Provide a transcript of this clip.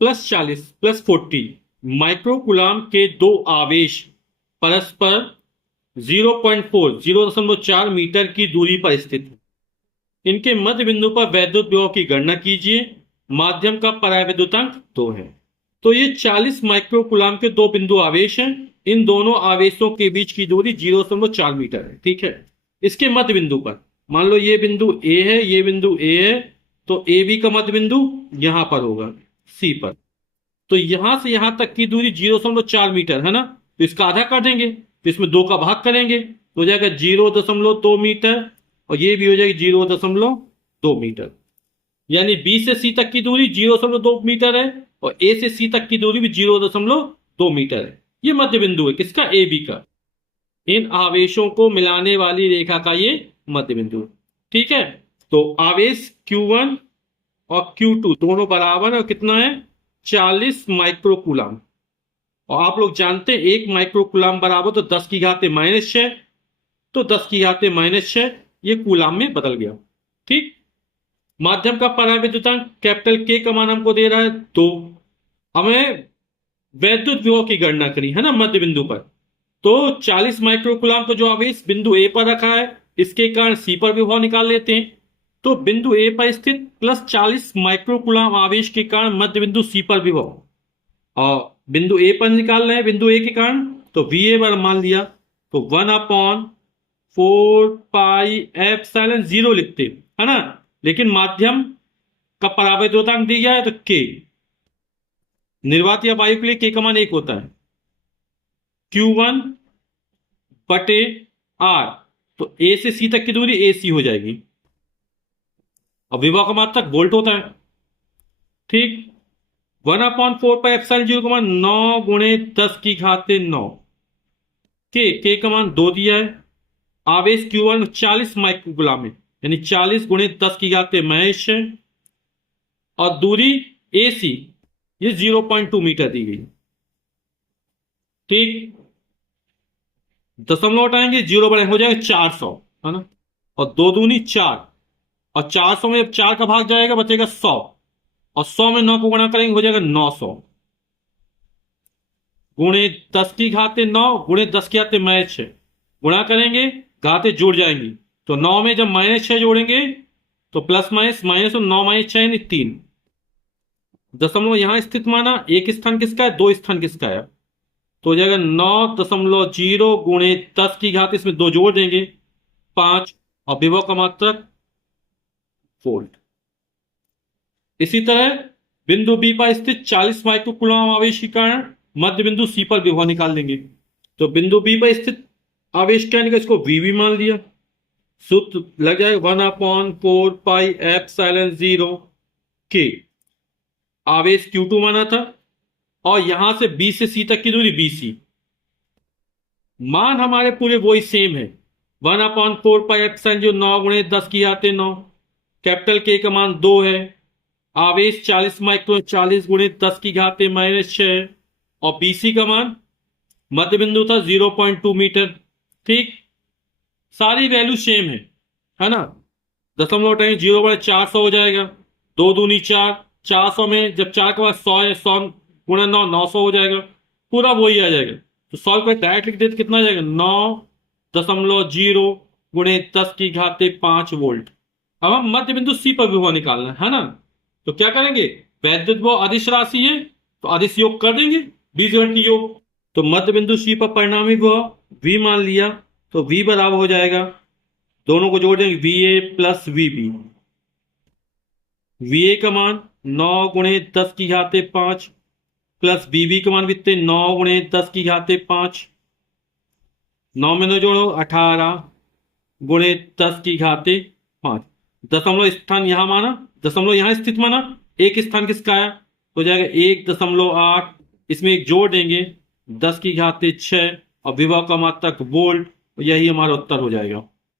+40 + 40 microcoulomb के दो आवेश परस्पर 0.4 मीटर की दूरी पर स्थित हैं। इनके मध्य बिंदु पर वैद्युत विभव की गणना कीजिए। माध्यम का परावैद्युतांक 2 है। तो ये 40 माइक्रोकुलाम के दो बिंदु आवेश हैं। इन दोनों आवेशों के बीच की दूरी 0.4 मीटर है। ठीक है। इसके मध्य बिंदु पर मान लो ये बिंदु ए है, ये बिंदु ए है, तो ए बी का मध्य बिंदु यहां पर होगा, सी पर। तो यहां से यहां तक की दूरी 0.4 मीटर है ना, तो इसका आधा कर देंगे, तो इसमें 2 का भाग करेंगे, तो हो जाएगा 0.2 मीटर, और ये भी हो जाएगी 0.2 मीटर। यानी बी से सी तक की दूरी 0.2 मीटर है, और ए से सी तक की दूरी भी 0.2 मीटर है। ये मध्य बिंदु है किसका, ए बी का। इन आवेशों को मिलाने वाली रेखा का ये मध्य बिंदु है। ठीक है। तो आवेश Q1 और Q2 दोनों बराबर है, और कितना है, 40 माइक्रोकुलाम। और आप लोग जानते हैं 1 माइक्रोकुलाम बराबर तो 10 की घात -6, तो 10 की घात -6 ये कूलाम में बदल गया। ठीक। माध्यम का परावैद्युतांक कैपिटल के का मान हमको दे रहा है 2। हमें वैद्युत विभव की गणना करी है ना मध्य बिंदु पर। तो 40 माइक्रोकुलाम तो जो आवेश बिंदु ए पर रखा है, इसके कारण सी पर विभव निकाल लेते हैं। तो बिंदु ए पर स्थित +40 माइक्रोकुलाम आवेश के कारण मध्य बिंदु सी पर विभव, और बिंदु ए पर निकाल रहे हैं बिंदु ए के कारण, तो वी ए पर मान लिया, तो 1/4πε0 लिखते है ना। लेकिन माध्यम का परावैद्युतांक दिया है तो के, निर्वात या वायु के लिए के का मान 1 होता है, Q1/R। तो ए से सी तक की दूरी ए सी हो जाएगी, और विभव का मात्रक वोल्ट होता है। ठीक। 1/4πε0 का मान 9 × 10⁹ के का मान 2 दिया है। आवेश Q1 40 माइक्रोकुलाम है, यानी 40 × 10⁻⁻⁶, और दूरी AC ये 0.2 मीटर दी गई। ठीक। दशमलव हटाएंगे, 0 बड़े हो जाएगा 400 है ना, और 2 दूनी 4, और 400 में जब 4 का भाग जाएगा बचेगा 100, और 100 में 9 को गुणा करेंगे हो जाएगा 900 × 10⁹ 9 × 10⁻⁻⁶। गुणा करेंगे, घातें जुड़ जाएंगी, तो 9 में जब -6 जोड़ेंगे तो प्लस माइनस माइनस, 9 - 6 यानी 3। दशमलव यहां स्थित माना, एक स्थान किसका है, 2 स्थान किसका है, तो हो जाएगा 9.0 × 10⁻, इसमें 2 जोड़ देंगे 5, और विभव का मात्रक वोल्ट। इसी तरह बिंदु बी पर स्थित 40 माइक्रोकुलाम आवेश के कारण मध्य बिंदु सी पर विभव निकाल देंगे। तो बिंदु बी पर स्थित आवेश क्या निकला, इसको वी मान लिया, सूत्र लग जाएगा 1/4πε0 के। आवेश Q2 माना था, और यहां से बी से सी तक की दूरी BC। मान हमारे पूरे वही सेम है, 1/4πε0 9 × 10⁻⁹ कैपिटल के का मान 2 है। आवेश 40 माइक्रो 40 × 10⁻⁻⁶, और BC का मान मध्य बिंदु था 0.2 मीटर। ठीक। सारी वैल्यू सेम है ना। दशमलव हटाएंगे, 0 बड़े 400 हो जाएगा, 2 दूनी 4, 400 में जब 4 के बाद 100 है, 100 × 9 900 हो जाएगा, पूरा वही आ जाएगा। तो सॉल्व कर डायरेक्ट लिख देते कितना आ जाएगा, 9.0 × 10⁵ वोल्ट। अब हम मध्य बिंदु सी पर विभव निकालना है ना, तो क्या करेंगे, वैद्युत विभव अदिश राशि है तो अदिश योग कर देंगे, बीजगणितीय योग। तो मध्य बिंदु सी पर परिणामी विभव V मान लिया, तो V बराबर हो जाएगा, दोनों को जोड़ देंगे, VA + VB। VA का मान 9 × 10⁵5 प्लस BB का मान कितने, 9 × 10⁵5, 9 में 9 जोड़ो 18 × 10⁵5। दशमलव स्थान यहां माना, दशमलव यहां स्थित माना, एक स्थान किसका है, हो जाएगा 1.8, इसमें एक जोड़ देंगे 10⁶, और विभव का मात्रक वोल्ट। यही हमारा उत्तर हो जाएगा।